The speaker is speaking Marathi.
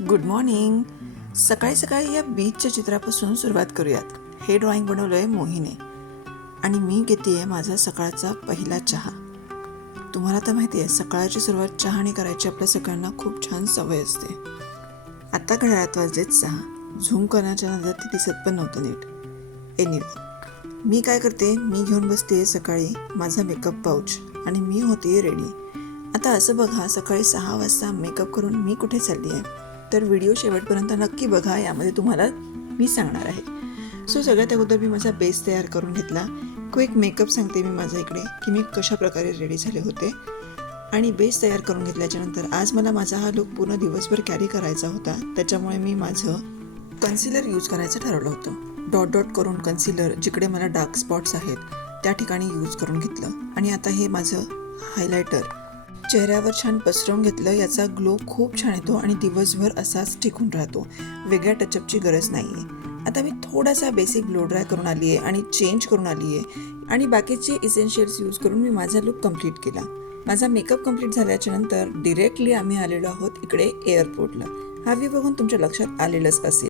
Good morning. सकाळी सकाळी या बीचच्या चित्रापासून सुरुवात करूयात. हे ड्रॉइंग बनवलं आहे मोहीने आणि मी घेते आहे माझा सकाळचा पहिला चहा. तुम्हाला तर माहिती आहे सकाळची सुरुवात चहाने करायची आपल्या सगळ्यांना खूप छान सवय असते. आता घड्याळात वाजलेत 6. झूम करण्याच्या नंतर ते दिसत पण नव्हतं नीट. एनिवे मी काय करते, मी घेऊन बसते सकाळी माझा मेकअप पाऊच आणि मी होते रेडी. आता असं बघा, सकाळी 6 वाजता मेकअप करून मी कुठे चालली आहे, तर व्हिडिओ शेवटपर्यंत नक्की बघा, यामध्ये तुम्हाला मी सांगणार आहे. सो सगळ्यात अगोदर मी माझा बेस तयार करून घेतला. क्विक मेकअप सांगते मी माझा इकडे की मी कशा प्रकारे रेडी झाले होते. आणि बेस तयार करून घेतल्याच्यानंतर आज मला माझा हा लुक पूर्ण दिवसभर कॅरी करायचा होता, त्याच्यामुळे मी माझं कन्सिलर यूज करायचं ठरवलं होतं. डॉट डॉट करून कन्सिलर जिकडे मला डार्क स्पॉट्स आहेत त्या ठिकाणी यूज करून घेतलं. आणि आता हे माझं हायलायटर चेहऱ्यावर छान पसरवून घेतलं. याचा ग्लो खूप छान येतो आणि दिवसभर असाच टिकून राहतो. वेगळ्या टचअपची गरज नाही आहे. आता मी थोडासा बेसिक ब्लो ड्राय करून आली आहे आणि चेंज करून आली आहे आणि बाकीचे इसेन्शियल्स यूज करून मी माझा लुक कंप्लीट केला. माझा मेकअप कंप्लीट झाल्याच्या नंतर डिरेक्टली आम्ही आलेलो आहोत इकडे एअरपोर्टला. हा व्ह्यू बघून तुमच्या लक्षात आलेलंच असेल.